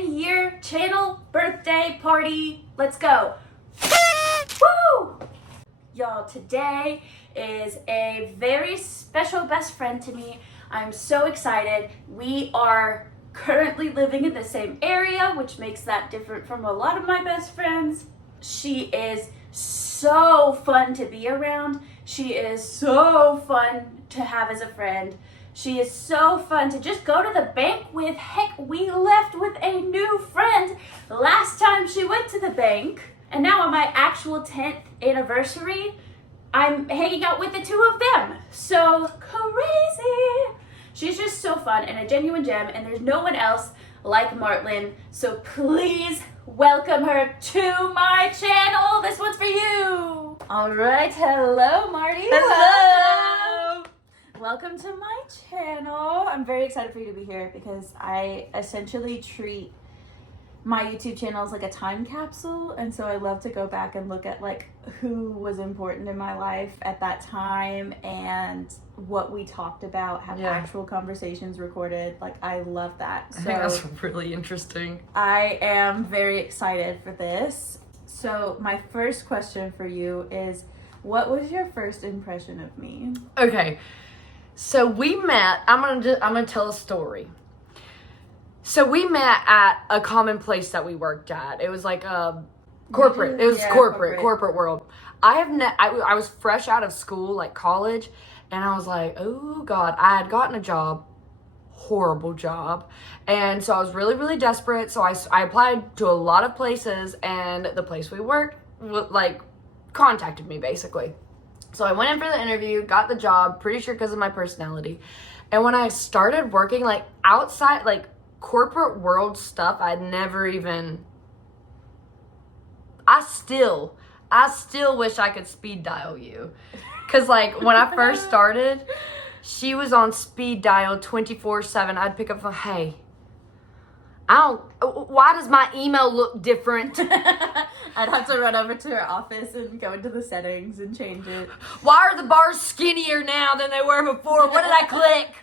10-year channel birthday party. Let's go. Woo! Y'all, today is a very special best friend to me. I'm so excited. We are currently living in the same area, which makes that different from a lot of my best friends. She is so fun to be around. She is so fun to have as a friend. She is so fun to just go to the bank with. Heck, we left with a new friend last time she went to the bank. And now on my actual 10th anniversary, I'm hanging out with the two of them. So crazy. She's just so fun and a genuine gem, and there's no one else like Martlin. So please welcome her to my channel. This one's for you. All right, hello, Marty. Hello. Welcome to my channel. I'm very excited for you to be here because I essentially treat my YouTube channel is like a time capsule, and so I love to go back and look at like who was important in my life at that time and what we talked about, have actual conversations recorded. Like, I love that. So I think that's really interesting. I am very excited for this. So my first question for you is, what was your first impression of me? Okay, so we met. I'm gonna tell a story. So we met at a common place that we worked at. It was like a corporate. It was corporate world. I was fresh out of school, like college, and I was like, oh God, I had gotten a job, horrible job, and so I was really, really desperate. So I applied to a lot of places, and the place we worked like contacted me basically. So I went in for the interview, got the job, pretty sure because of my personality, and when I started working like outside, like corporate world stuff, I'd never even. I still wish I could speed dial you, cause like when I first started, she was on speed dial 24/7. I'd pick up the hey. Why does my email look different? I'd have to run over to her office and go into the settings and change it. Why are the bars skinnier now than they were before? What did I click?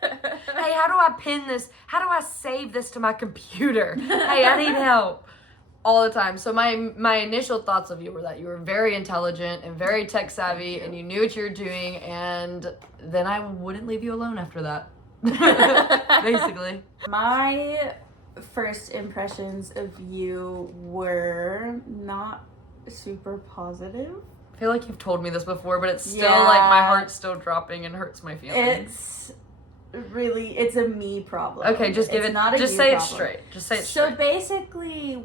Hey, how do I pin this? How do I save this to my computer? Hey, I need help. All the time. So my initial thoughts of you were that you were very intelligent and very tech savvy and you knew what you were doing, and then I wouldn't leave you alone after that. Basically. My first impressions of you were not super positive. I feel like you've told me this before, but it's still like my heart's still dropping and hurts my feelings. It's a me problem. Okay, just give it. Just say it straight. Just say it straight. So basically,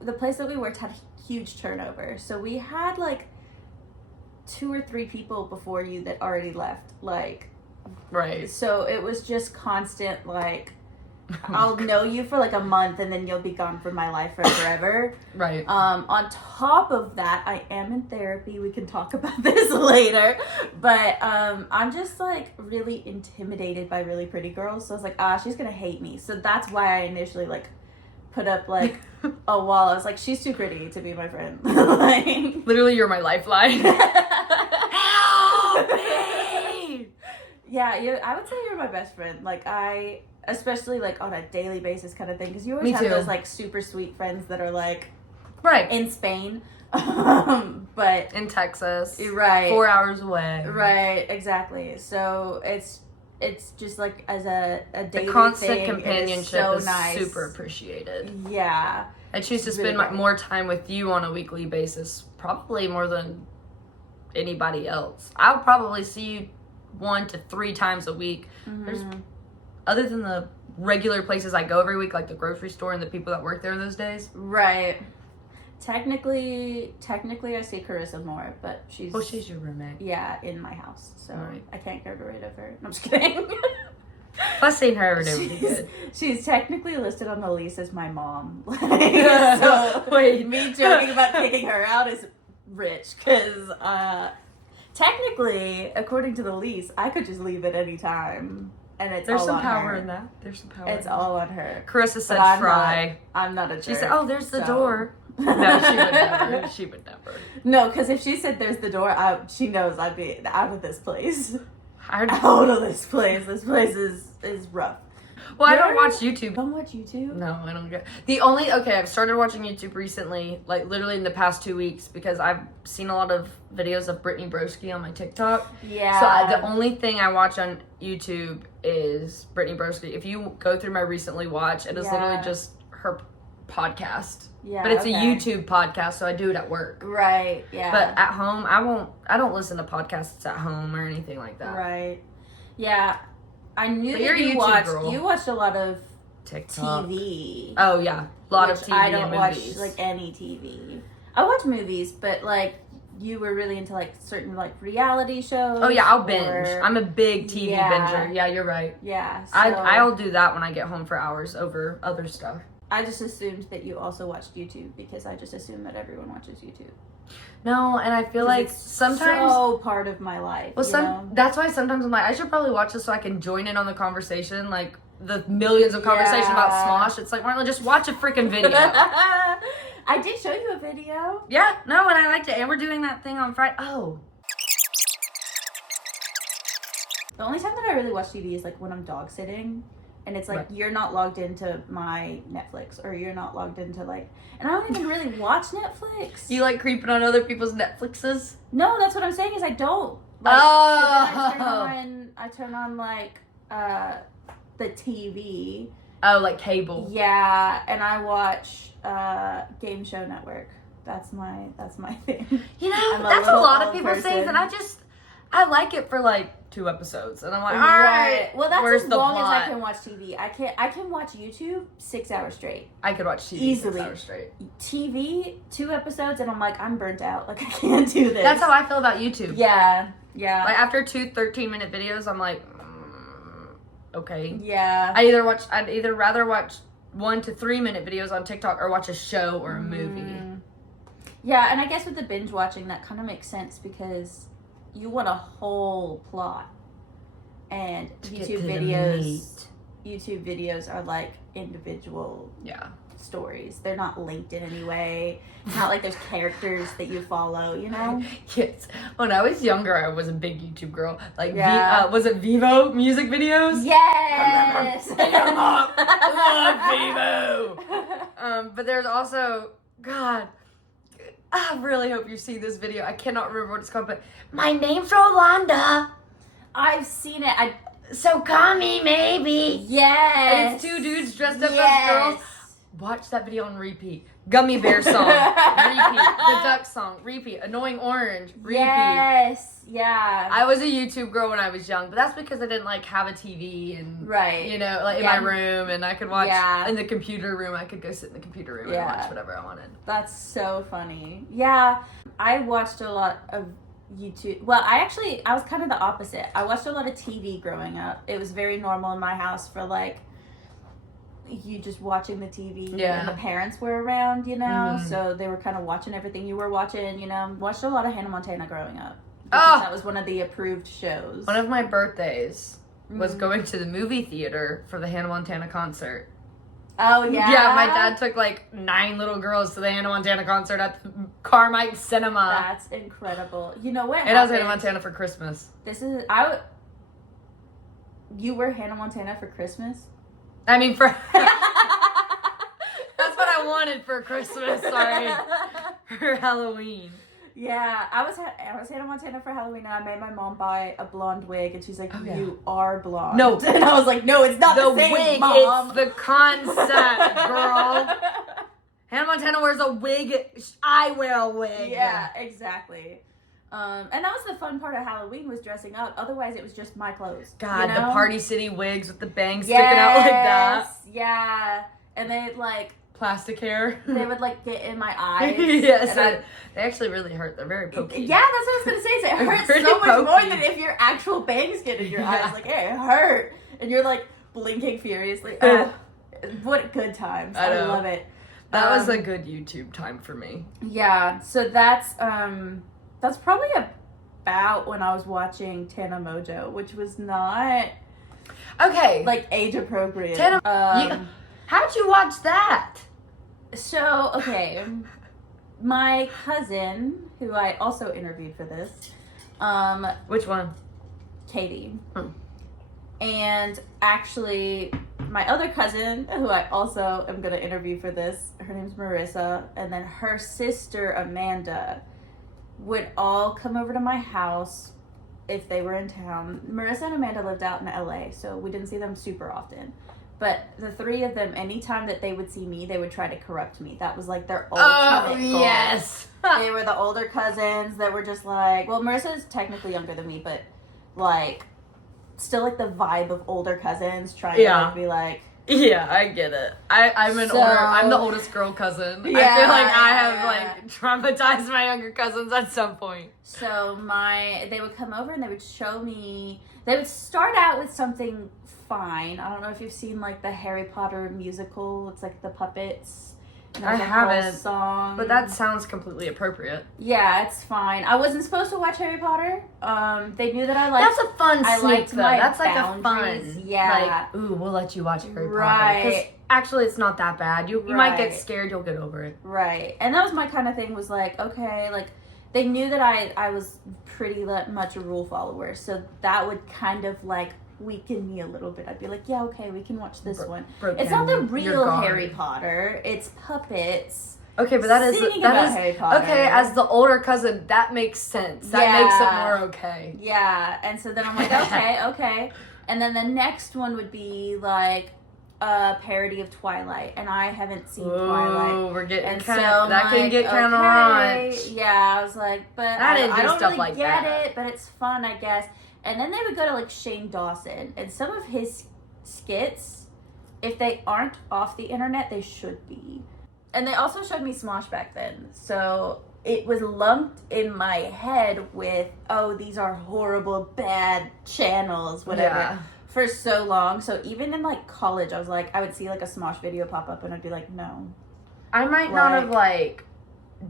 the place that we worked had huge turnover. So we had like 2 or 3 people before you that already left. Like, right. So it was just constant like, I'll know you for like a month and then you'll be gone from my life forever. Right. On top of that, I am in therapy. We can talk about this later. But I'm just like really intimidated by really pretty girls. So I was like, she's gonna hate me. So that's why I initially like put up like a wall. I was like, she's too pretty to be my friend. Like, literally, you're my lifeline. Help me! Yeah, I would say you're my best friend. Like, especially like on a daily basis kind of thing, because you always have those like super sweet friends that are like in Spain, but in Texas, right, 4 hours away, right, exactly. So it's just like as a daily the constant thing, companionship is so nice. Super appreciated. Yeah, I choose to spend more time with you on a weekly basis, probably more than anybody else. I'll probably see you 1 to 3 times a week. There's other than the regular places I go every week, like the grocery store and the people that work there those days. Right. Technically, I see Carissa more, but she's your roommate. Yeah, in my house, so I can't get rid of her. No, I'm just kidding. If I seen her every day, would be good. She's technically listed on the lease as my mom. So wait, me joking about kicking her out is rich, because technically, according to the lease, I could just leave at any time. And There's all some on power her. In that. There's some power. It's all on her. Carissa said try. I'm not a jerk. She said, "Oh, there's the door." No, she would never. She would never. No, because if she said there's the door, she knows I'd be out of this place. Out of this place. This place is rough. Well, I don't watch YouTube. You don't watch YouTube? No, I don't get. I've started watching YouTube recently, like literally in the past 2 weeks, because I've seen a lot of videos of Brittany Broski on my TikTok. Yeah. So the only thing I watch on YouTube is Brittany Broski. If you go through my recently watch, it is literally just her podcast. Yeah. But it's a YouTube podcast, so I do it at work. Right. Yeah. But at home, I don't listen to podcasts at home or anything like that. Right. Yeah. I knew But that you're a you YouTube watched. girl. You watched a lot of TikTok. TV. Oh yeah, a lot of TV I don't and watch movies. like any TV. I watch movies, but like you were really into like certain like reality shows. Oh yeah, I'll binge. I'm a big TV binger. Yeah, you're right. Yeah. So I'll do that when I get home for hours over other stuff. I just assumed that you also watched YouTube because I just assume that everyone watches YouTube. No, and I feel like It's sometimes so part of my life. Well, that's why sometimes I'm like, I should probably watch this so I can join in on the conversation, like the millions of conversation about Smosh. It's like, Marla, just watch a freaking video. I did show you a video. Yeah, no, and I liked it. And we're doing that thing on Friday. Oh. The only time that I really watch TV is like when I'm dog sitting. And it's like, you're not logged into my Netflix, or you're not logged into like, and I don't even really watch Netflix. You like creeping on other people's Netflixes? No, that's what I'm saying is I don't. Like, Oh. So then I turn on like, the TV. Oh, like cable. Yeah, and I watch, Game Show Network. That's my thing. You know, I'm that's a lot of old people say, person. and I like it for like 2 episodes, and I'm like, all right. Well, that's where's as the long plot? as I can watch TV. I can watch YouTube 6 hours straight. I could watch TV Easily. 6 hours straight. TV 2 episodes, and I'm like, I'm burnt out. Like I can't do this. That's how I feel about YouTube. Yeah. Like after 2 13-minute videos, I'm like, okay. Yeah. I'd either rather watch 1 to 3 minute videos on TikTok or watch a show or a movie. Yeah, and I guess with the binge watching, that kind of makes sense because you want a whole plot, and YouTube videos are like individual stories. They're not linked in any way. It's not like there's characters that you follow, you know? Yes. When I was younger, I was a big YouTube girl. Like, was it Vivo music videos? Yes! I love Vivo! But there's also, God, I really hope you see this video. I cannot remember what it's called, but my name's Rolanda. I've seen it. So call me, maybe. Yes. And it's 2 dudes dressed up as girls. Watch that video on repeat. Gummy Bear song, repeat. The duck song, repeat. Annoying Orange, repeat. Yes, yeah. I was a YouTube girl when I was young, but that's because I didn't like have a TV and you know, like in my room, and I could watch in the computer room. I could go sit in the computer room and watch whatever I wanted. That's so funny. Yeah, I watched a lot of YouTube. Well, I was kind of the opposite. I watched a lot of TV growing up. It was very normal in my house for like you just watching the TV and the parents were around, you know, so they were kind of watching everything you were watching, you know. Watched a lot of Hannah Montana growing up. That was one of the approved shows. One of my birthdays was going to the movie theater for the Hannah Montana concert. Oh, yeah? Yeah, my dad took like 9 little girls to the Hannah Montana concert at the Carmike Cinema. That's incredible. You know what happened? I was Hannah Montana for Christmas. You were Hannah Montana for Christmas? I mean, that's what I wanted for Christmas. Sorry, for Halloween. Yeah, I was Hannah Montana for Halloween, and I made my mom buy a blonde wig, and she's like, "You are blonde." No, and I was like, "No, it's not the same, wig. Mom. It's the concept, girl." Hannah Montana wears a wig. I wear a wig. Yeah, exactly. And that was the fun part of Halloween, was dressing up. Otherwise, it was just my clothes. God, you know? the Party City wigs with the bangs sticking out like that. Yeah. And they like plastic hair. They would like get in my eyes. Yes, they actually really hurt. They're very pokey. Yeah, that's what I was gonna say. It hurts so much more than if your actual bangs get in your eyes. Like it hurt, and you're like blinking furiously. Oh, what good times! I love it. That was a good YouTube time for me. Yeah. So that's probably about when I was watching Tana Mojo, which was not like age appropriate. How'd you watch that? So, okay, my cousin, who I also interviewed for this, which one? Katie. And actually, my other cousin, who I also am going to interview for this, her name's Marissa, and then her sister, Amanda, would all come over to my house if they were in town. Marissa and Amanda lived out in LA, so we didn't see them super often. But the three of them, anytime that they would see me, they would try to corrupt me. That was like their ultimate goal. Yes. They were the older cousins that were just like, well, Marissa is technically younger than me, but like still like the vibe of older cousins trying to like, be like, yeah, I get it. I'm the oldest girl cousin. Yeah, I feel like I have like traumatized my younger cousins at some point. So they would come over and they would show me, they would start out with something fine. I don't know if you've seen like the Harry Potter musical. It's like the puppets. I haven't. Song. But that sounds completely appropriate. Yeah, it's fine. I wasn't supposed to watch Harry Potter. They knew that I liked. That's a fun sneak though. That's like a boundaries. fun. Yeah. Like, ooh, we'll let you watch Harry Potter. Right. 'Cause actually, it's not that bad. You might get scared. You'll get over it. Right. And that was my kind of thing. Was like, okay, like they knew that I was pretty much a rule follower, so that would kind of like weaken me a little bit. I'd be like, yeah, okay, we can watch this one. It's not the real Harry Potter. It's puppets. Okay, but that is Harry Potter. Okay. As the older cousin, that makes sense. That makes it more okay. Yeah, and so then I'm like, okay. And then the next one would be like a parody of Twilight, and I haven't seen Twilight. Oh, we're getting and kind so of that can get kind of raunchy. Yeah, I was like, but I don't stuff really like get that. it, but it's fun, I guess. And then they would go to like Shane Dawson, and some of his skits, if they aren't off the internet, they should be. And they also showed me Smosh back then, so it was lumped in my head with, oh, these are horrible, bad channels, whatever, for so long. So even in like college, I was like, I would see like a Smosh video pop up, and I'd be like, no. I might not have like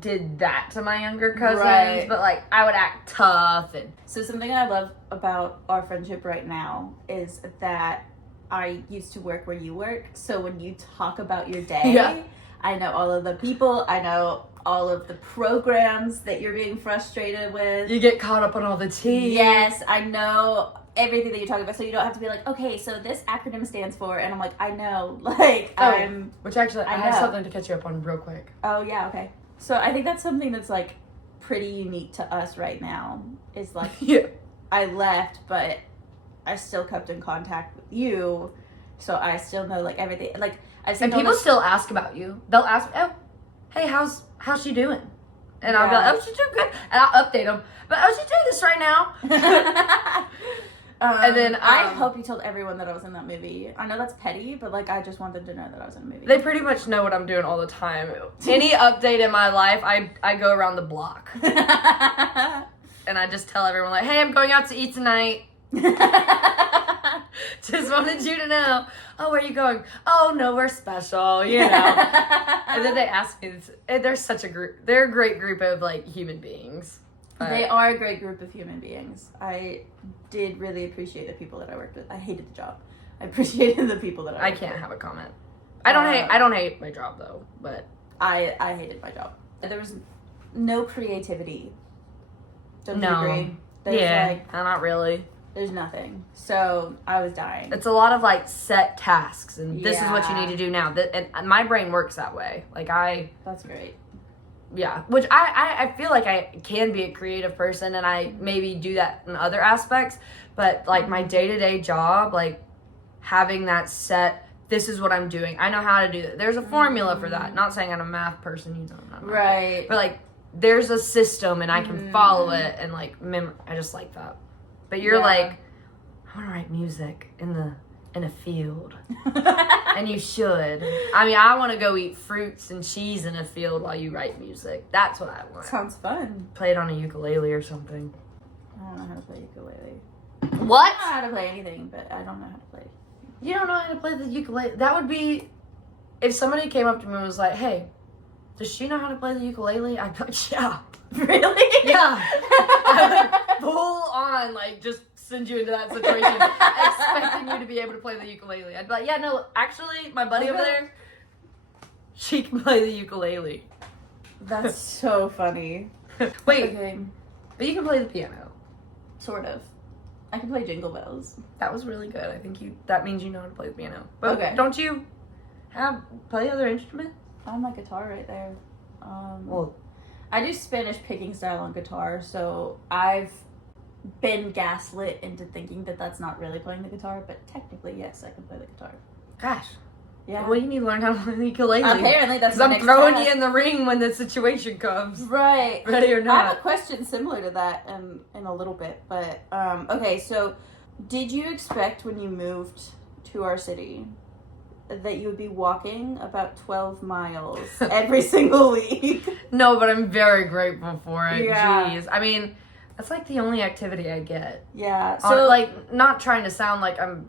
did that to my younger cousins, but like I would act tough. And so something I love about our friendship right now is that I used to work where you work, so when you talk about your day, I know all of the people, I know all of the programs that you're being frustrated with. You get caught up on all the tea. Yes, I know everything that you're talking about, so you don't have to be like, okay, so this acronym stands for, and I'm like, I know, like, which actually, I have something to catch you up on real quick. Oh, yeah, okay. So I think that's something that's like pretty unique to us right now, is like, I left, but I still kept in contact with you, so I still know like everything. Like I've seen, and people still ask about you. They'll ask, "Oh, hey, how's she doing?" And I'll be like, "Oh, she's doing good," and I'll update them. But oh, she's doing this right now. And then I hope you told everyone that I was in that movie. I know that's petty, but like I just want them to know that I was in a movie. They pretty much know what I'm doing all the time. Any update in my life, I go around the block. And I just tell everyone like, hey, I'm going out to eat tonight. Just wanted you to know. Oh, where are you going? Oh, nowhere special, you know. And then they ask me, they're such a group. They're a great group of like human beings. They are a great group of human beings. I did really appreciate the people that I worked with. I hated the job. I appreciated the people that I worked with. Can't have a comment. I don't hate my job though, but I hated my job. There was no creativity. Don't you agree? There's not really. There's nothing. So I was dying. It's a lot of like set tasks, and this is what you need to do now. And my brain works that way. Like That's great. Yeah, which I feel like I can be a creative person, and I maybe do that in other aspects, but like my day-to-day job, like having that set, this is what I'm doing. I know how to do it. There's a formula for that. Not saying I'm a math person, you know. Right. But like there's a system, and I can follow it, and like I just like that. But you're like, I want to write music in a field. And you should. I mean, I want to go eat fruits and cheese in a field while you write music. That's what I want. Sounds fun. Play it on a ukulele or something. I don't know how to play ukulele. What? I don't know how to play anything, but I don't know how to play. You don't know how to play the ukulele? That would be, if somebody came up to me and was like, hey, does she know how to play the ukulele? I'd be like, yeah. Really? Yeah. I would full on, like, just send you into that situation, expecting you to be able to play the ukulele. I'd be like, yeah, no, actually, my buddy over there, she can play the ukulele. That's so funny. Wait, Okay. but you can play the piano. Sort of. I can play Jingle Bells. That was really good. I think that means you know how to play the piano. But Okay. don't you play other instruments? I have my guitar right there. Well, I do Spanish picking style on guitar, so I've been gaslit into thinking that that's not really playing the guitar, but technically, yes, I can play the guitar. gosh. Yeah. Well, you need to learn how to play the ukulele. Apparently, that's Because my I'm next throwing task. you in the ring when the situation comes. Right. Ready or I have a not. question similar to that in a little bit, but okay. So, did you expect when you moved to our city that you would be walking about 12 miles every single week? No, but I'm very grateful for it. Yeah. Jeez. I mean, that's like the only activity I get. Yeah. So, like, not trying to sound like I'm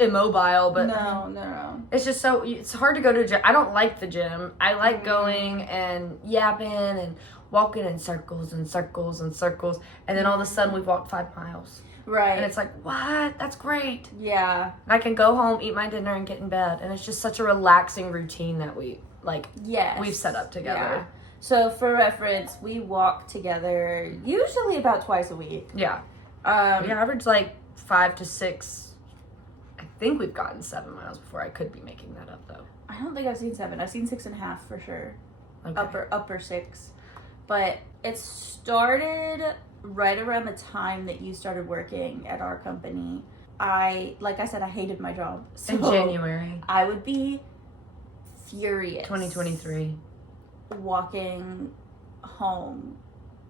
immobile, but no. it's just it's hard to go to the gym. I don't like the gym. I like going and yapping and walking in circles and circles and circles, and then all of a sudden we've walked 5 miles. Right. And it's like, what? That's great. Yeah. And I can go home, eat my dinner, and get in bed. And it's just such a relaxing routine that we've set up together. Yeah. So for reference, we walk together usually about twice a week. Yeah. We average like 5 to 6. I think we've gotten 7 miles before. I could be making that up though. I don't think I've seen 7. I've seen 6.5 for sure. Okay. Upper 6. But it started right around the time that you started working at our company. Like I said, I hated my job. So in January. I would be furious. 2023. Walking home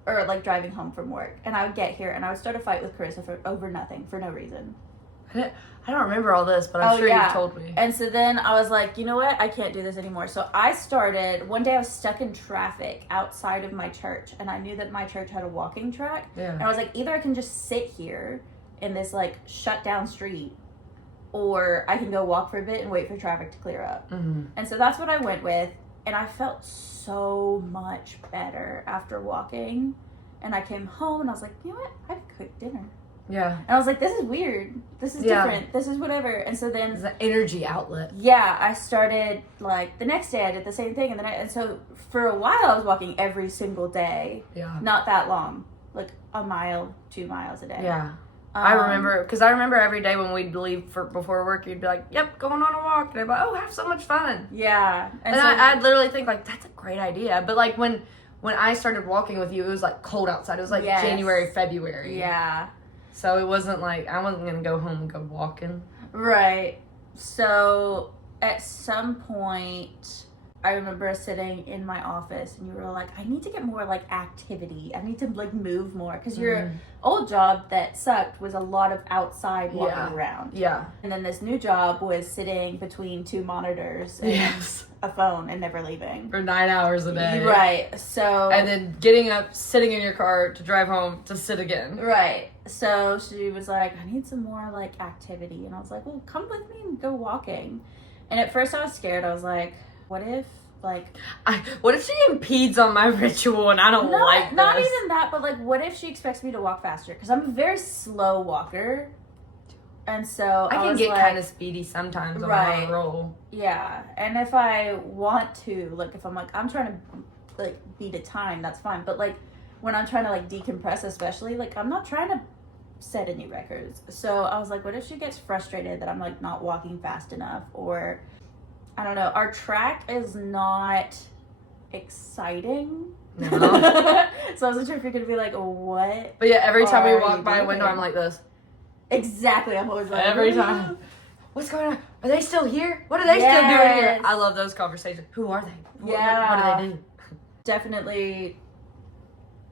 or like driving home from work, and I would get here and I would start a fight with Carissa over nothing, for no reason. I don't remember all this, but I'm sure you told me. And so then I was like, you know what? I can't do this anymore. So one day I was stuck in traffic outside of my church, and I knew that my church had a walking track. Yeah. And I was like, either I can just sit here in this like shut down street, or I can go walk for a bit and wait for traffic to clear up. Mm-hmm. And so that's what I went with. And I felt so much better after walking. And I came home and I was like, you know what? I could cook dinner. Yeah. And I was like, this is weird. This is different. This is whatever. And so then... It's an energy outlet. Yeah, I started, like, the next day I did the same thing. And so for a while I was walking every single day. Yeah. Not that long. Like, 1 mile, 2 miles a day. Yeah. I remember every day when we'd leave before work, you'd be like, yep, going on a walk. And I'd be like, oh, have so much fun. Yeah. And so I'd literally think, like, that's a great idea. But, like, when I started walking with you, it was, like, cold outside. It was, like, January, February. Yeah. So it wasn't like, I wasn't going to go home and go walking. Right. So at some point, I remember sitting in my office and you were like, I need to get more like activity. I need to like move more. Because your old job that sucked was a lot of outside walking around. Yeah. And then this new job was sitting between 2 monitors and a phone and never leaving. For 9 hours a day. Right. So. And then getting up, sitting in your car to drive home to sit again. Right. So she was like, I need some more like activity. And I was like, well, come with me and go walking. And at first I was scared. I was like, what if she impedes on my ritual and I don't like this? Not even that, but like, what if she expects me to walk faster? Because I'm a very slow walker. And so I can get like, kind of speedy sometimes on my roll. Yeah. And if I want to, like, if I'm like, I'm trying to like beat a time, that's fine. But like, when I'm trying to like decompress, especially, like, I'm not trying to set any records. So I was like, what if she gets frustrated that I'm like not walking fast enough? Or I don't know. Our track is not exciting. No. So I wasn't sure if you're going to be like, what? But yeah, every time we walk by a window, I'm like this. Exactly. I'm always like, every time. What's going on? Are they still here? What are they still doing here? I love those conversations. Who are they? What do they do? Definitely,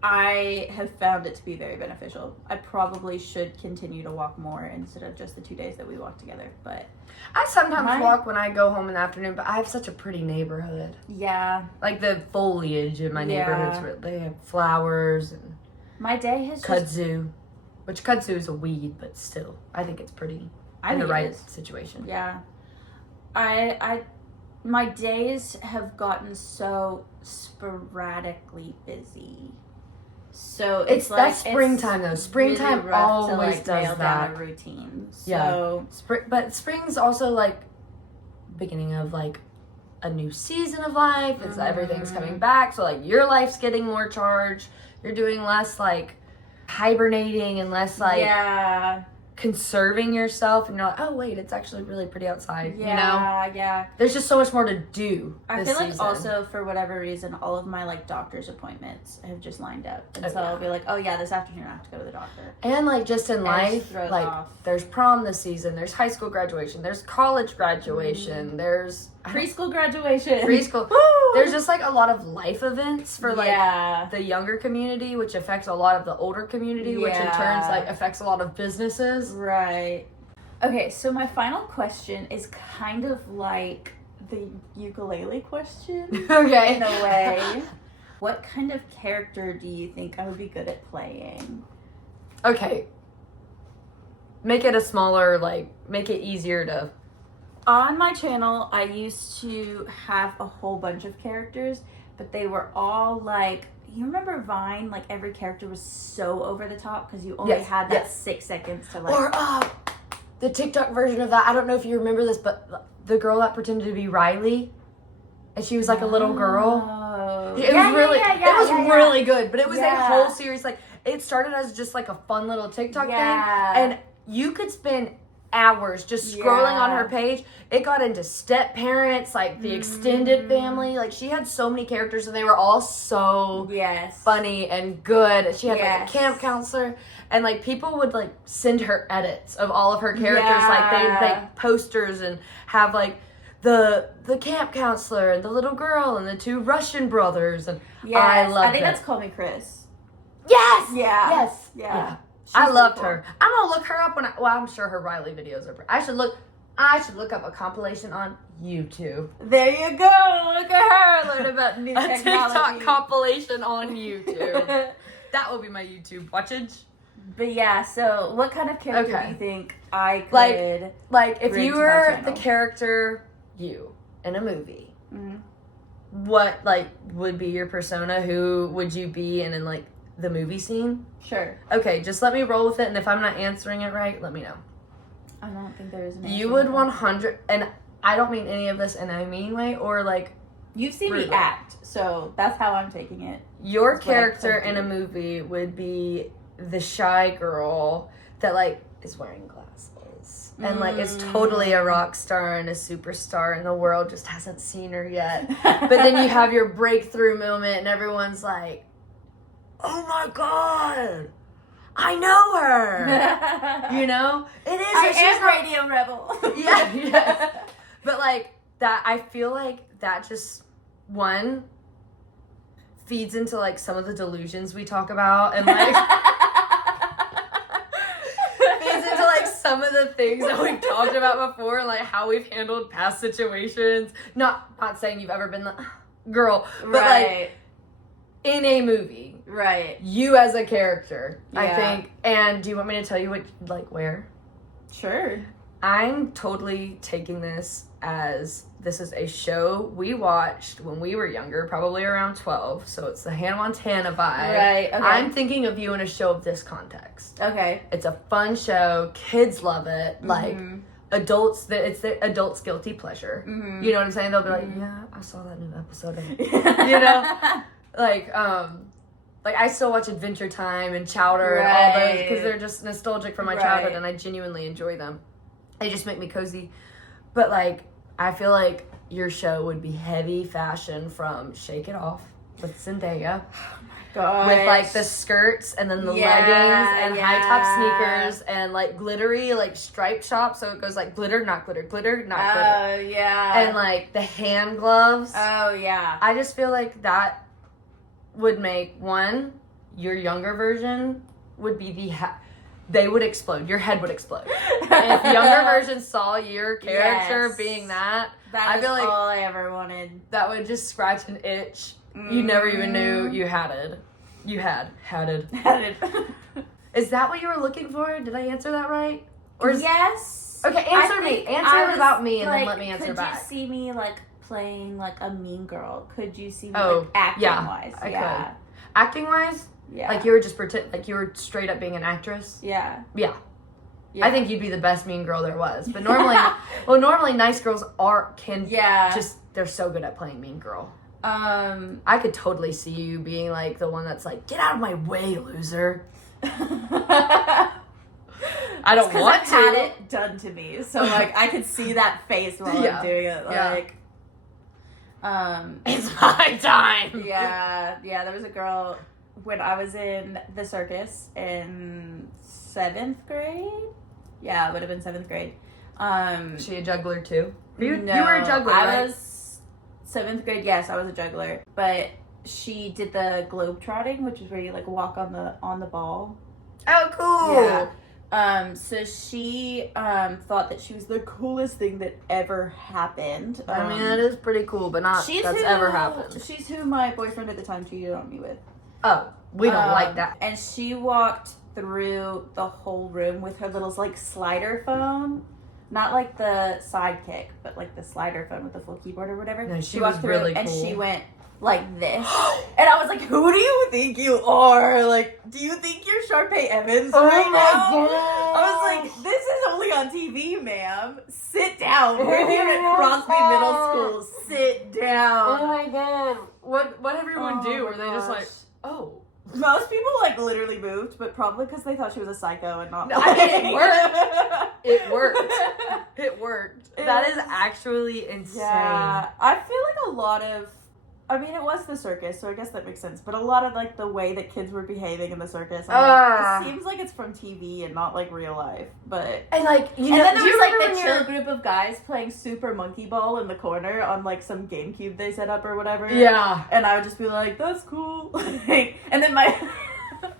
I have found it to be very beneficial. I probably should continue to walk more instead of just the 2 days that we walk together. But I sometimes walk when I go home in the afternoon, but I have such a pretty neighborhood. Yeah. Like the foliage in my neighborhoods, they have flowers and my day has kudzu, which kudzu is a weed, but still, I think it's pretty in the right situation. Yeah. My days have gotten so sporadically busy. So it's like that's springtime though. Springtime really always to, does nail that. down a routine. So yeah. But spring's also like beginning of like a new season of life. It's everything's coming back. So like your life's getting more charged. You're doing less like hibernating and less like yeah. conserving yourself, and you're like, oh wait, it's actually really pretty outside. Yeah, you know? Yeah. There's just so much more to do. I feel like also for whatever reason, all of my like doctor's appointments have just lined up, and so I'll be like, oh yeah, this afternoon I have to go to the doctor. And like just in life, like off. There's prom this season, there's high school graduation, there's college graduation, there's preschool graduation, preschool. There's just like a lot of life events for like the younger community, which affects a lot of the older community, which in turn like affects a lot of businesses. Right. Okay, so my final question is kind of like the ukulele question. Okay. In a way. What kind of character do you think I would be good at playing? Okay. Make it a smaller, like, make it easier to... On my channel, I used to have a whole bunch of characters, but they were all like... You remember Vine? Like, every character was so over the top because you only had that 6 seconds to like... Or, the TikTok version of that, I don't know if you remember this, but the girl that pretended to be Riley, and she was like a little girl. It was really good, but it was a whole series. Like, it started as just like a fun little TikTok thing, and you could spend hours just scrolling on her page. It got into step parents, like the extended family. Like, she had so many characters, and they were all so funny and good. She had like a camp counselor, and like people would like send her edits of all of her characters. Like, they'd make posters and have like the camp counselor and the little girl and the two Russian brothers, and I loved it. I think that's Call Me Chris. Yes. Yeah. I loved her. I'm gonna look her up I'm sure her Riley videos are. I should look up a compilation on YouTube. There you go. Look at her. Learn about new technology. A TikTok compilation on YouTube. That will be my YouTube watchage. But yeah, so what kind of character do you think I could like if you were the character you in a movie? What like would be your persona? Who would you be in like the movie scene? Sure. Okay, just let me roll with it, and if I'm not answering it right, let me know. I don't think there is an answer. You would 100, and I don't mean any of this in a mean way or like... You've seen me act, so that's how I'm taking it. Your character in a movie would be the shy girl that like is wearing glasses and like is totally a rock star and a superstar, and the world just hasn't seen her yet. But then you have your breakthrough moment, and everyone's like, oh my god, I know her. You know? It is. I am Radio Rebel. Yeah. But like that, I feel like that just feeds into like some of the delusions we talk about, and like feeds into like some of the things that we've talked about before, and like how we've handled past situations. Not saying you've ever been the girl, but like in a movie. Right. You as a character, I think. And do you want me to tell you what, like, where? Sure. I'm totally taking this as this is a show we watched when we were younger, probably around 12. So it's the Hannah Montana vibe. Right, okay. I'm thinking of you in a show of this context. Okay. It's a fun show. Kids love it. Like, adults, it's the adults' guilty pleasure. You know what I'm saying? They'll be like, yeah, I saw that new episode of it. You know? Like, I still watch Adventure Time and Chowder and all those because they're just nostalgic for my childhood, and I genuinely enjoy them. They just make me cozy. But, like, I feel like your show would be heavy fashion from Shake It Off with Zendaya. Oh, my God. With, like, the skirts and then the leggings and high-top sneakers and, like, glittery, like, striped shop. So it goes, like, glitter, not glitter, glitter, not glitter. Oh, yeah. And, like, the hand gloves. Oh, yeah. I just feel like that would make your younger version would be they would explode. Your head would explode. If younger version saw your character being that I feel like all I ever wanted. That would just scratch an itch you never even knew you had it. You had it. Is that what you were looking for? Did I answer that right? Or yes. Okay, answer me. Answer about me, and like, then let me answer back. Could you see me like playing like a mean girl? Could you see me like acting wise? I could. Acting wise? Yeah. Like you were just like you were straight up being an actress? Yeah. I think you'd be the best mean girl there was. But normally nice girls they're so good at playing mean girl. I I could totally see you being like the one that's like, get out of my way, loser. I don't want I've to. had it done to me, so like I could see that face while I'm doing it. Like, it's my time. Yeah. There was a girl when I was in the circus in 7th grade. Yeah, it would have been 7th grade. Was she a juggler too? You No, were a juggler, right? I was 7th grade. Yes, I was a juggler, but she did the globe trotting, which is where you like walk on the ball. Oh, cool. Yeah. So she thought that she was the coolest thing that ever happened. I mean, it is pretty cool, but not that's ever happened. She's who my boyfriend at the time cheated on me with. Oh, we don't like that. And she walked through the whole room with her little like slider phone. Not like the sidekick, but like the slider phone with the full keyboard or whatever. No, she walked was through really and cool. she went like this. And I was like, who do you think you are? Like, do you think you're Sharpay Evans right now? God. I was like, this is only on TV, ma'am. Sit down. We're here at Crosby Middle School. Sit down. Oh my god. What everyone do? Were they just like, gosh. oh. Most people like literally moved, but probably because they thought she was a psycho and not. No, I mean, it worked. It worked. It worked. That is actually insane. Yeah, I feel like a lot of. I mean, it was the circus, so I guess that makes sense. But a lot of like the way that kids were behaving in the circus, I'm like, it seems like it's from TV and not like real life. But And like you know, and then there do you was like remember the when chill group of guys playing Super Monkey Ball in the corner on like some GameCube they set up or whatever. Yeah. And I would just be like, that's cool. And then my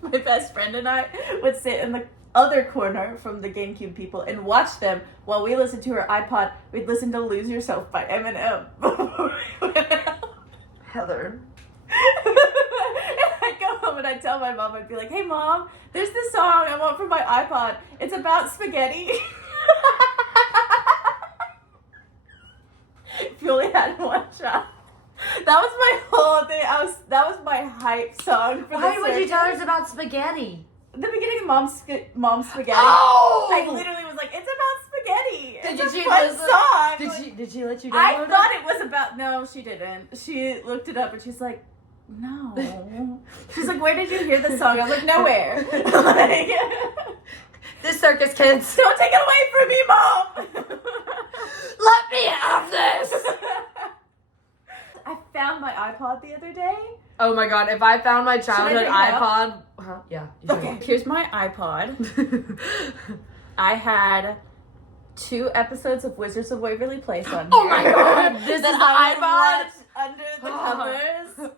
my best friend and I would sit in the other corner from the GameCube people and watch them while we listened to her iPod. We'd listen to Lose Yourself by Eminem. Heather. And I'd go home and I'd tell my mom, I'd be like, hey mom, there's this song I want for my iPod. It's about spaghetti. If you only had one shot. That was my whole thing. That was my hype song for Why the would you circus. tell us about spaghetti? The beginning of Mom's Spaghetti. Oh! I literally was like, it's about spaghetti. It's a she fun listen- song. Did she let you I download thought it was about. No, she didn't. She looked it up and she's like, no. She's like, where did you hear this song? I was like, nowhere. Like, This circus kids. don't take it away from me, Mom. Let me have this. I found my iPod the other day. Oh my god, if I found my childhood bring it up? iPod. Huh? Yeah. You should. Okay, here's my iPod. I had 2 episodes of Wizards of Waverly Place on here. Oh my god, this is the I iPod? watched under the covers.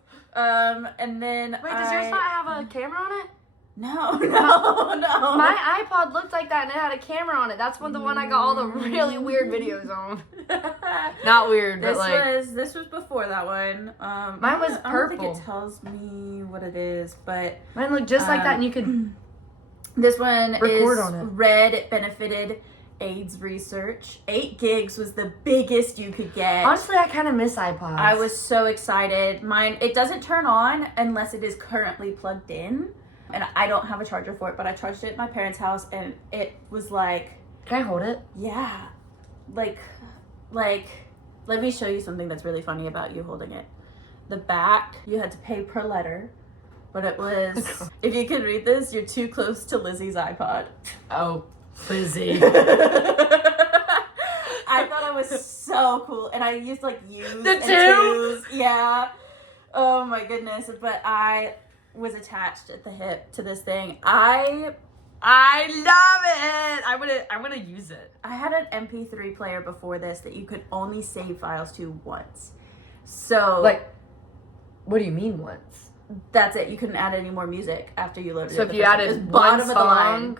And then Wait, does yours not have a camera on it? No. My iPod looked like that and it had a camera on it. That's the one I got all the really weird videos on. Not weird, but This was before that one. Mine was I don't purple. think it tells me what it is, but mine looked just like that and you could this one record is on it. Red. It benefited AIDS research. 8 gigs was the biggest you could get. Honestly, I kind of miss iPods. I was so excited. Mine, it doesn't turn on unless it is currently plugged in. And I don't have a charger for it, but I charged it at my parents' house and it was like... Can I hold it? Yeah. Like, let me show you something that's really funny about you holding it. The back, you had to pay per letter. But it was... If you can read this, you're too close to Lizzie's iPod. Oh, Lizzie. I thought it was so cool, and I used like U's The and twos? Yeah. Oh my goodness! But I was attached at the hip to this thing. I love it. I'm gonna use it. I had an MP3 player before this that you could only save files to once. So Like, what do you mean once? that's it. You couldn't add any more music after you loaded it. So if the you first time. It added was one bottom of the line. song,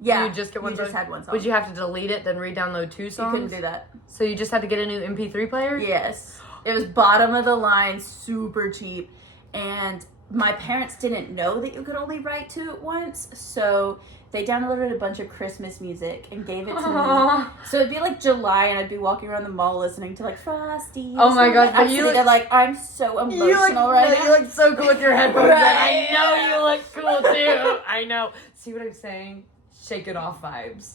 Yeah, you just get one you song. just had one song. Would you have to delete it then re-download 2 songs? You couldn't do that. So you just had to get a new MP3 player? Yes. It was bottom of the line, super cheap. And my parents didn't know that you could only write to it once. So they downloaded a bunch of Christmas music and gave it to me. So it'd be like July and I'd be walking around the mall listening to like Frosty. Oh my gosh, but I'm you sitting look- there like, I'm so emotional right now. You look so cool with your headphones. Right. I know you look cool too. I know. See what I'm saying? Shake it off vibes.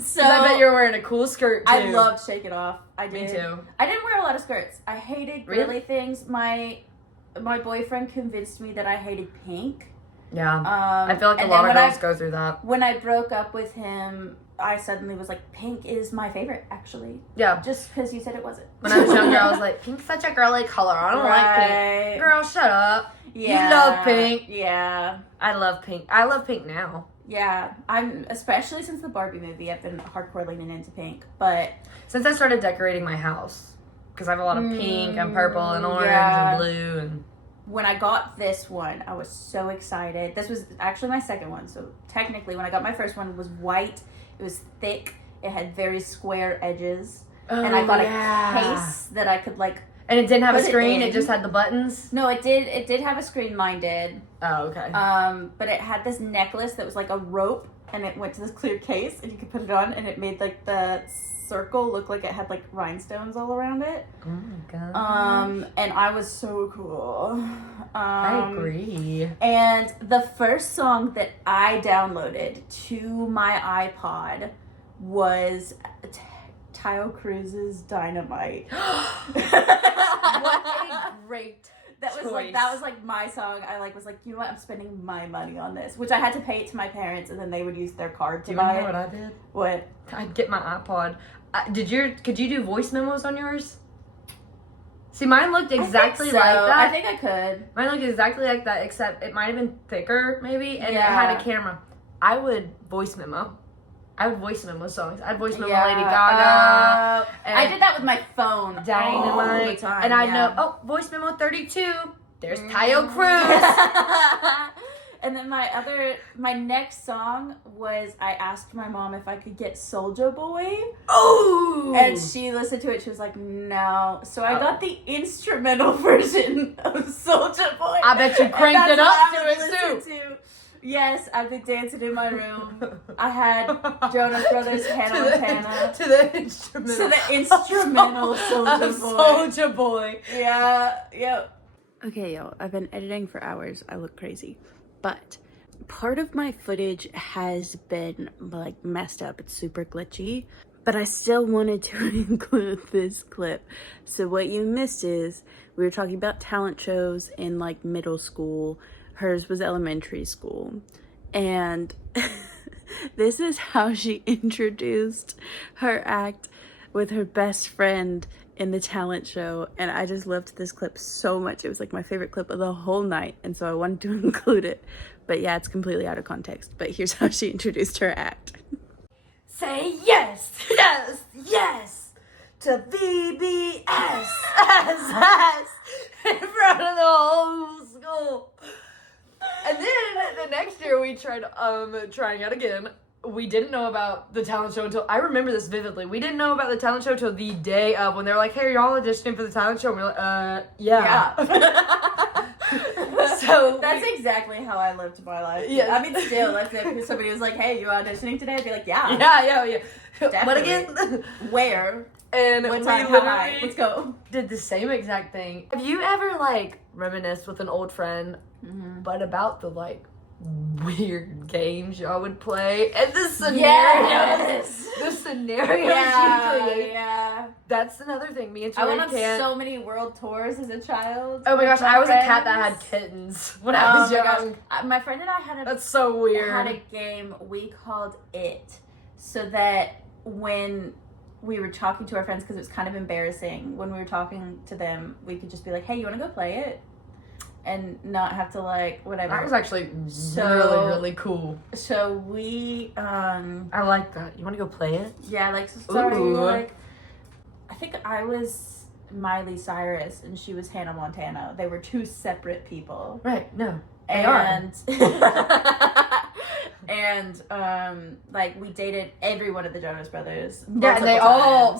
So I bet you're wearing a cool skirt too. I loved Shake It Off. I Me did. too. I didn't wear a lot of skirts. I hated girly things. My boyfriend convinced me that I hated pink. Yeah. I feel like a lot of girls go through that. When I broke up with him, I suddenly was like, pink is my favorite, actually. Yeah. Just because you said it wasn't. When I was younger, I was like, pink's such a girly color. I don't like pink. Girl, shut up. Yeah. You love pink. Yeah. I love pink. I love pink now. Yeah. Especially since the Barbie movie, I've been hardcore leaning into pink. But since I started decorating my house, because I have a lot of pink and purple and orange and blue. And when I got this one, I was so excited. This was actually my second one. So technically, when I got my first one, it was white. It was thick. It had very square edges. And I got a case that I could like. And it didn't have a screen. It just had the buttons. No, it did. It did have a screen. Mine did. Oh, okay. But it had this necklace that was like a rope, and it went to this clear case, and you could put it on, and it made like the circle look like it had like rhinestones all around it. Oh my god. And I was so cool. I agree. And the first song that I downloaded to my iPod was Tayo Cruz's Dynamite. What a great choice. That was like my song. I was like, you know what? I'm spending my money on this, which I had to pay it to my parents, and then they would use their card to buy it. Do you know what I did? What? I'd get my iPod. Could you do voice memos on yours? See, mine looked exactly like that. I think I could. Mine looked exactly like that, except it might have been thicker, maybe, and it had a camera. I would voice memo. I would voice memo songs. I'd voice memo Lady Gaga. I did that with my phone. Dynamite. All the time, and I'd know, voice memo 32. There's Tayo Cruz. And then my next song was, I asked my mom if I could get Soulja Boy. Oh! And she listened to it. She was like, no. So I got the instrumental version of Soulja Boy. I bet you cranked it up to it too. Yes, I've been dancing in my room. I had Jonas Brothers, Hannah Montana. To the instrumental Soulja Boy. Yeah, yep. Okay, y'all, I've been editing for hours. I look crazy. But part of my footage has been like messed up. It's super glitchy. But I still wanted to include this clip. So what you missed is we were talking about talent shows in like middle school. Hers was elementary school. And this is how she introduced her act with her best friend in the talent show, and I just loved this clip so much. It was like my favorite clip of the whole night, and so I wanted to include it. But yeah, it's completely out of context. But here's how she introduced her act. Say yes, yes, yes to VBS, in front of the whole school. And then the next year we tried trying out again. We didn't know about the talent show until, I remember this vividly. We didn't know about the talent show until the day of, when they were like, hey, are y'all auditioning for the talent show? And we were like, yeah. So that's exactly how I lived my life. Yeah. I mean, still, like if somebody was like, hey, you auditioning today? I'd be like, yeah. Yeah. Definitely. What again? Where? And what we time? How high? Let's go. Did the same exact thing. Have you ever like reminisced with an old friend, but about the like weird games y'all would play and the scenarios, you create? Yeah. That's another thing. Me and I Tori went on so many world tours as a child. Oh my gosh, I was a cat that had kittens when I was young. My friend and I had That's so weird. Had a game we called It, so that when we were talking to our friends, because it was kind of embarrassing when we were talking to them, we could just be like, hey, you want to go play it? And not have to like, whatever. That was actually really cool. So we, I like that. You want to go play it? Yeah, like, so sorry, like, I think I was Miley Cyrus and she was Hannah Montana. They were two separate people. Right, no. They are. And like we dated every one of the Jonas Brothers. Yeah, and they all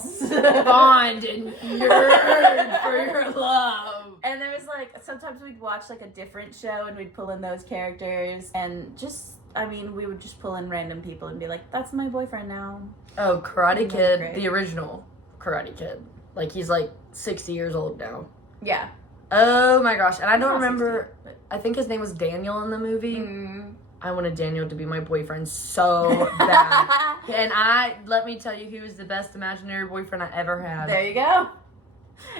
bond and yearn for your love. And there was like, sometimes we'd watch like a different show and we'd pull in those characters, and just, I mean, we would just pull in random people and be like, that's my boyfriend now. Oh, Karate Kid, the original Karate Kid. Like, he's like 60 years old now. Yeah. Oh my gosh. And I don't remember, 60, I think his name was Daniel in the movie. I wanted Daniel to be my boyfriend so bad. And let me tell you, he was the best imaginary boyfriend I ever had. There you go.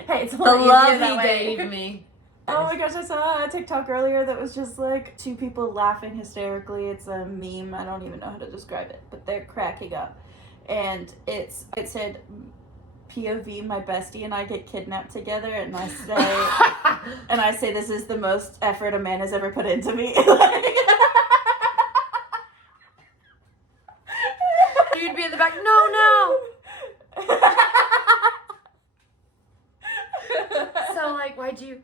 Hey, it's the love he gave me. Oh my gosh, I saw a TikTok earlier that was just like two people laughing hysterically. It's a meme. I don't even know how to describe it, but they're cracking up. And it said, POV, my bestie and I get kidnapped together, and I say, this is the most effort a man has ever put into me. You'd be in the back, no. So like, why'd you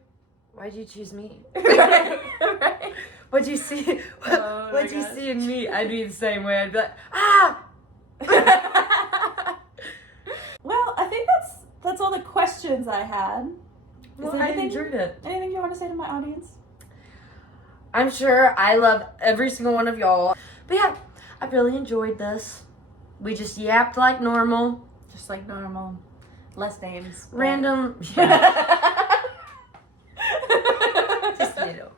choose me? Right. What'd you see? What'd you see in me? I'd be the same way. I'd be like, Well, I think that's all the questions I had. Well, I enjoyed it. Anything you want to say to my audience? I'm sure I love every single one of y'all. But yeah, I really enjoyed this. We just yapped like normal. Just like normal. Less names. Random. Yeah. Just little.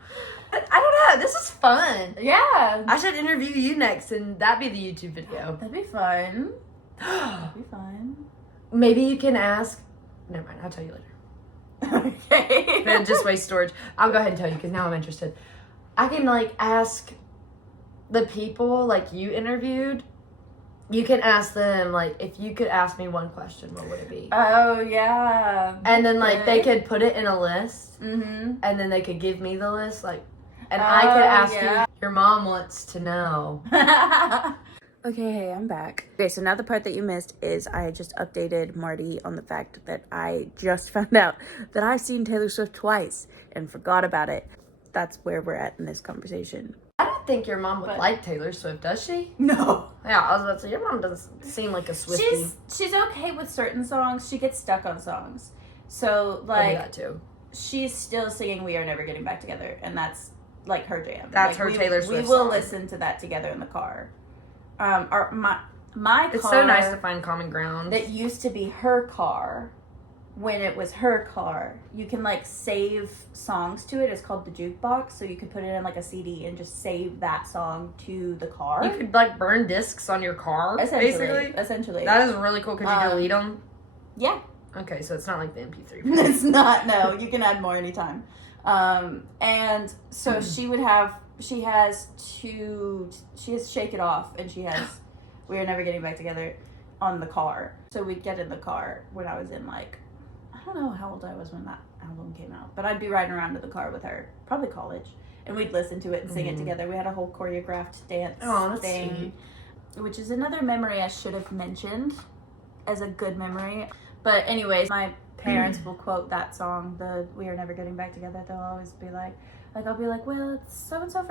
But I don't know. This is fun. Yeah. I should interview you next, and that'd be the YouTube video. That'd be fun. That'd be fun. Maybe you can ask. Never mind. I'll tell you later. Okay. Then just waste storage. I'll go ahead and tell you because now I'm interested. I can like ask the people like you interviewed. You can ask them like, if you could ask me one question, what would it be? Oh yeah. And then like they could put it in a list, Mm-hmm. and then they could give me the list, like, and I could ask you. Your mom wants to know. Okay, hey, I'm back. Okay, so now the part that you missed is I just updated Marty on the fact that I just found out that I've seen Taylor Swift twice and forgot about it. That's where we're at in this conversation. I don't think your mom would like Taylor Swift, does she? No. Yeah, I was about to say, your mom doesn't seem like a Swiftie. She's okay with certain songs. She gets stuck on songs. So, I do like, that too. she's still singing We Are Never Getting Back Together, and that's, like, her jam. That's like, her Taylor Swift We will song. listen to that together in the car. My car... It's so nice to find common ground. That used to be her car. When it was her car, you can like save songs to it. It's called the jukebox, so you could put it in like a CD and just save that song to the car. You could like burn discs on your car, Essentially. That is really cool. Could you delete them? Yeah. Okay, so it's not like the MP3. It's not. No, you can add more anytime. And so she has Shake It Off, and she has We Are Never Getting Back Together on the car. So we'd get in the car when I was in like, I don't know how old I was when that album came out, but I'd be riding around in the car with her, probably college, and we'd listen to it and sing it together. We had a whole choreographed dance thing, which is another memory I should have mentioned as a good memory. But anyways, my parents will quote that song, the We Are Never Getting Back Together. They'll always be like, I'll be like, well, it's so-and-so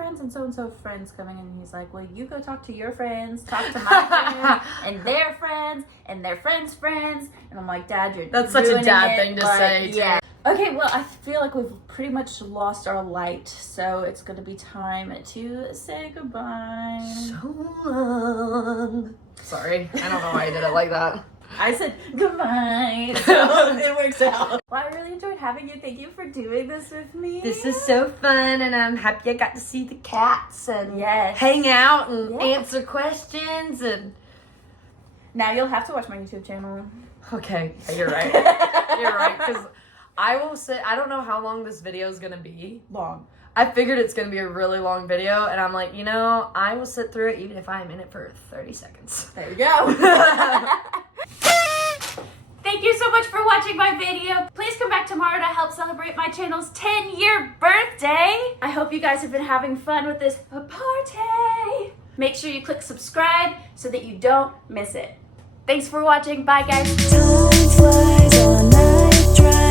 friends coming, and he's like, well, you go talk to your friends, talk to my friends, and their friends, and their friends' friends, and I'm like, Dad, That's such a dad thing to say, yeah. Okay, well, I feel like we've pretty much lost our light, so it's going to be time to say goodbye. So long. Sorry, I don't know why I did it like that. I said goodbye, so it works out. Well, I really enjoyed having you. Thank you for doing this with me. This is so fun, and I'm happy I got to see the cats and yes. hang out and answer questions. And now you'll have to watch my YouTube channel. Okay, you're right. You're right, because I will say, I don't know how long this video is going to be. Long. I figured it's going to be a really long video, and I'm like, you know, I will sit through it even if I'm in it for 30 seconds. There you go. Thank you so much for watching my video. Please come back tomorrow to help celebrate my channel's 10-year birthday. I hope you guys have been having fun with this party. Make sure you click subscribe so that you don't miss it. Thanks for watching. Bye, guys. Time flies on night drive.